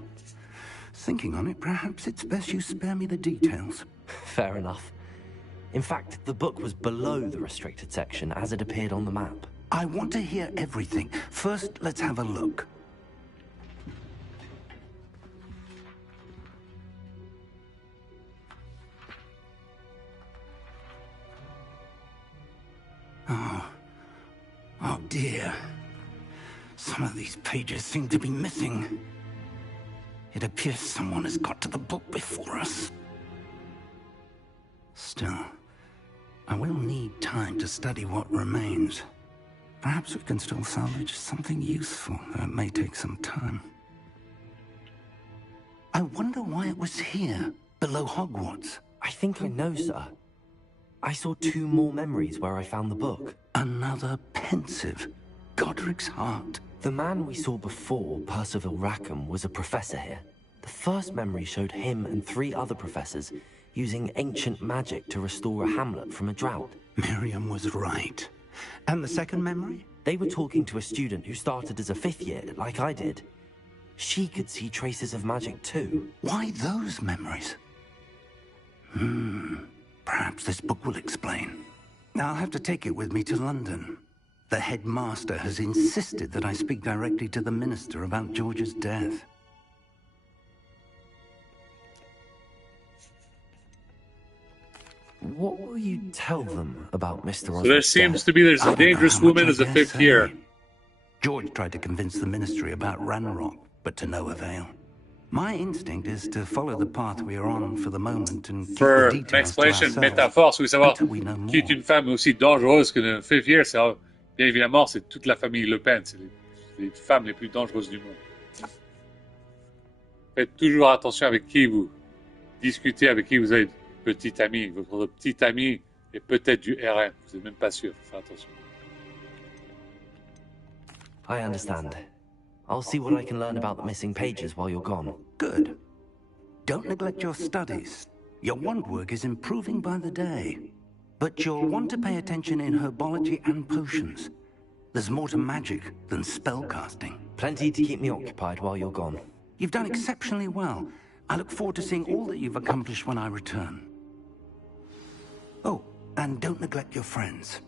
Thinking on it, perhaps it's best you spare me the details. Fair enough. In fact, the book was below the restricted section as it appeared on the map. I want to hear everything. First, let's have a look. Oh dear. Some of these pages seem to be missing. It appears someone has got to the book before us. Still, I will need time to study what remains. Perhaps we can still salvage something useful, though it may take some time. I wonder why it was here, below Hogwarts. I think I know, sir. I saw 2 more memories where I found the book. Another pensive. Godric's heart. The man we saw before, Percival Rackham, was a professor here. The first memory showed him and 3 other professors using ancient magic to restore a hamlet from a drought. Miriam was right. And the second memory? They were talking to a student who started as a 5th year, like I did. She could see traces of magic too. Why those memories? Perhaps this book will explain. I'll have to take it with me to London. The headmaster has insisted that I speak directly to the minister about George's death. What will you tell them about Mr. So there seems to be there's a dangerous woman as a fifth year. George tried to convince the ministry about Ranrock, but to no avail. My instinct is to follow the path we are on for the moment and keep For the details to l'explanation, ourselves métaphore, si vous voulez savoir until we know qui est une femme aussi dangereuse qu'une fifth year, c'est bien évidemment c'est toute la famille Le Pen, c'est les femmes les plus dangereuses du monde. Faites toujours attention avec qui vous discutez, avec qui vous avez petit ami. Votre petit ami est peut-être du RN, vous n'êtes même pas sûr, faut faire attention. I understand. I'll see what I can learn about the missing pages while you're gone. Good. Don't neglect your studies. Your wand work is improving by the day. But you'll want to pay attention in herbology and potions. There's more to magic than spellcasting. Plenty to keep me occupied while you're gone. You've done exceptionally well. I look forward to seeing all that you've accomplished when I return. Oh, and don't neglect your friends.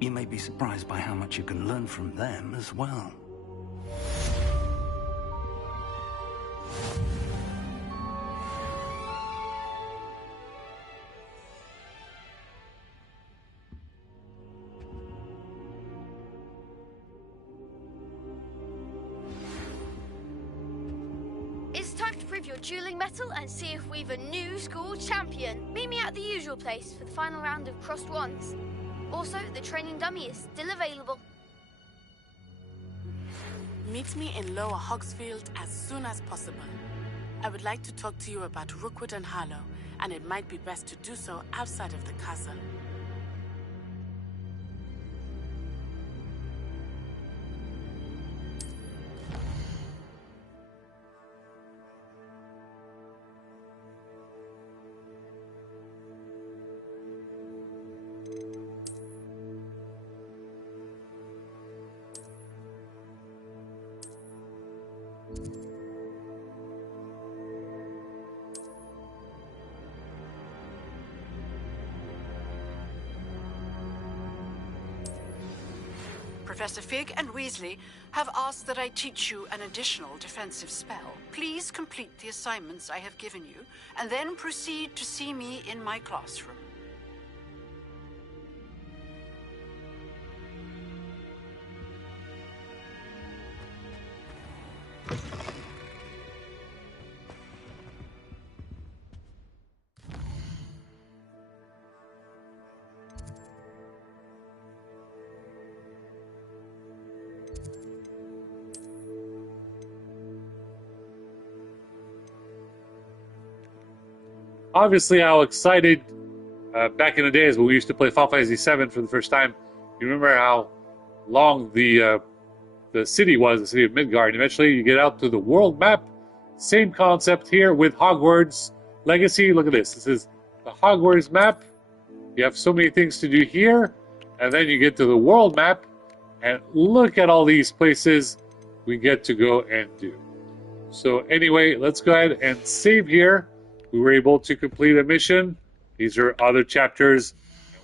You may be surprised by how much you can learn from them as well. It's time to prove your dueling mettle and see if we've a new school champion. Meet me at the usual place for the final round of crossed wands. Also, the training dummy is still available. Meet me in Lower Hogsfield as soon as possible. I would like to talk to you about Rookwood and Harlow, and it might be best to do so outside of the castle. Professor Fig and Weasley have asked that I teach you an additional defensive spell. Please complete the assignments I have given you, and then proceed to see me in my classroom. Obviously, how excited back in the days when we used to play Final Fantasy VII for the first time. You remember how long the city was, the city of Midgard. And eventually, you get out to the world map. Same concept here with Hogwarts Legacy. Look at this. This is the Hogwarts map. You have so many things to do here. And then you get to the world map. And look at all these places we get to go and do. So anyway, let's go ahead and save here. We were able to complete a mission. These are other chapters.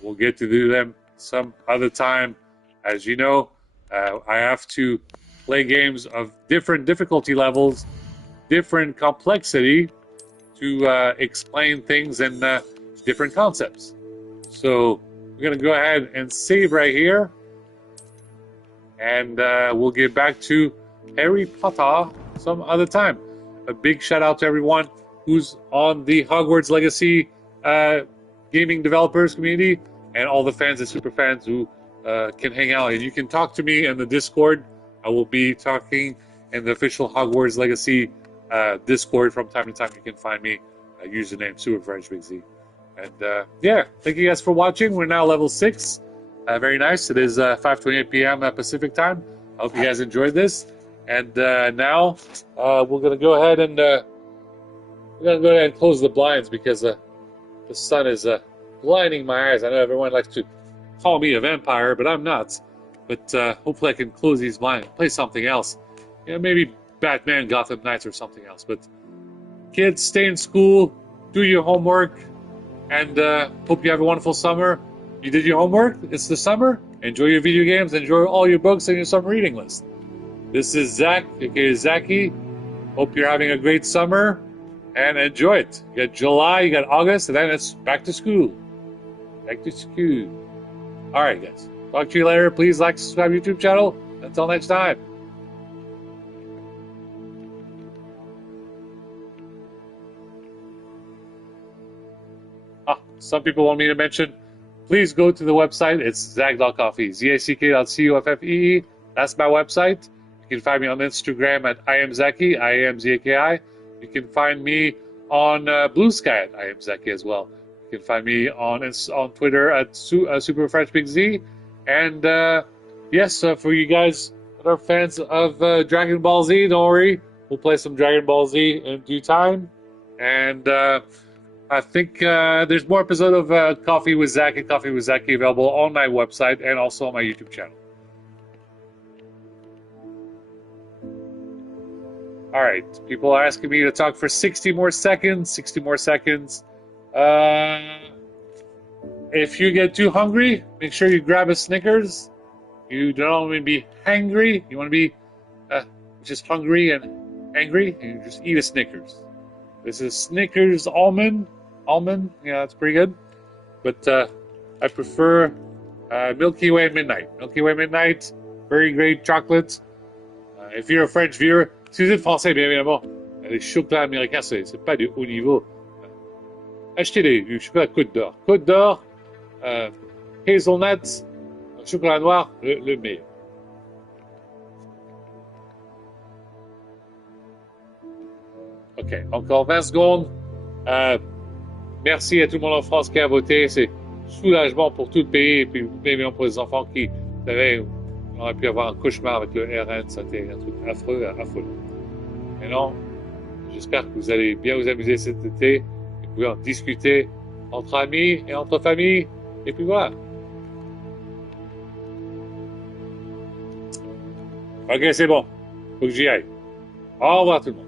We'll get to do them some other time. As you know, I have to play games of different difficulty levels, different complexity to explain things and different concepts. So we're going to go ahead and save right here. And we'll get back to Harry Potter some other time. A big shout out to everyone who's on the Hogwarts Legacy gaming developers community and all the fans and super fans who can hang out. And you can talk to me in the Discord. I will be talking in the official Hogwarts Legacy Discord from time to time. You can find me, username SuperFrenchBigZ. And yeah, thank you guys for watching. We're now level 6. Very nice. It is 5:28 p.m. Pacific time. I hope you guys enjoyed this. And now we're going to go ahead and close the blinds because the sun is blinding my eyes. I know everyone likes to call me a vampire, but I'm not. But hopefully I can close these blinds and play something else. You know, maybe Batman, Gotham Knights, or something else. But kids, stay in school, do your homework, and hope you have a wonderful summer. You did your homework? It's the summer? Enjoy your video games, enjoy all your books and your summer reading list. This is Zach, aka Zachy. Hope you're having a great summer and enjoy it. You got July, you got August, and then it's back to school. Back to school. Alright, guys. Talk to you later. Please like, subscribe to the YouTube channel. Until next time. Some people want me to mention, please go to the website. It's zack.coffee, zack.coffee. That's my website. You can find me on Instagram at IamZaki, IamZaki. You can find me on Blue Sky at IamZaki as well. You can find me on Twitter at Super French Big Z. And yes, for you guys that are fans of Dragon Ball Z, don't worry. We'll play some Dragon Ball Z in due time. And I think there's more episodes of Coffee with Zach and Coffee with Zachy available on my website and also on my YouTube channel. All right, people are asking me to talk for 60 more seconds. 60 more seconds. If you get too hungry, make sure you grab a Snickers. You don't want to be hangry. You want to be just hungry and angry, and you just eat a Snickers. This is Snickers almond. Almond, yeah, it's pretty good. But I prefer Milky Way Midnight. Milky Way Midnight, very great chocolate. If you're a French viewer, si vous êtes français, bien évidemment, les chocolats américains, c'est pas du haut niveau. Achetez du chocolat Côte d'Or. Côte d'Or, hazelnut, chocolat noir, le meilleur. Ok, encore 20 secondes. Merci à tout le monde en France qui a voté. C'est soulagement pour tout le pays et puis bien pour les enfants qui, vous savez, on aurait pu avoir un cauchemar avec le RN. C'était un truc affreux, affolant. Mais non, j'espère que vous allez bien vous amuser cet été et vous pouvez en discuter entre amis et entre familles. Et puis voilà. Ok, c'est bon. Faut que j'y aille. Au revoir tout le monde.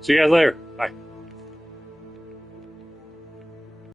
See you guys later. Bye.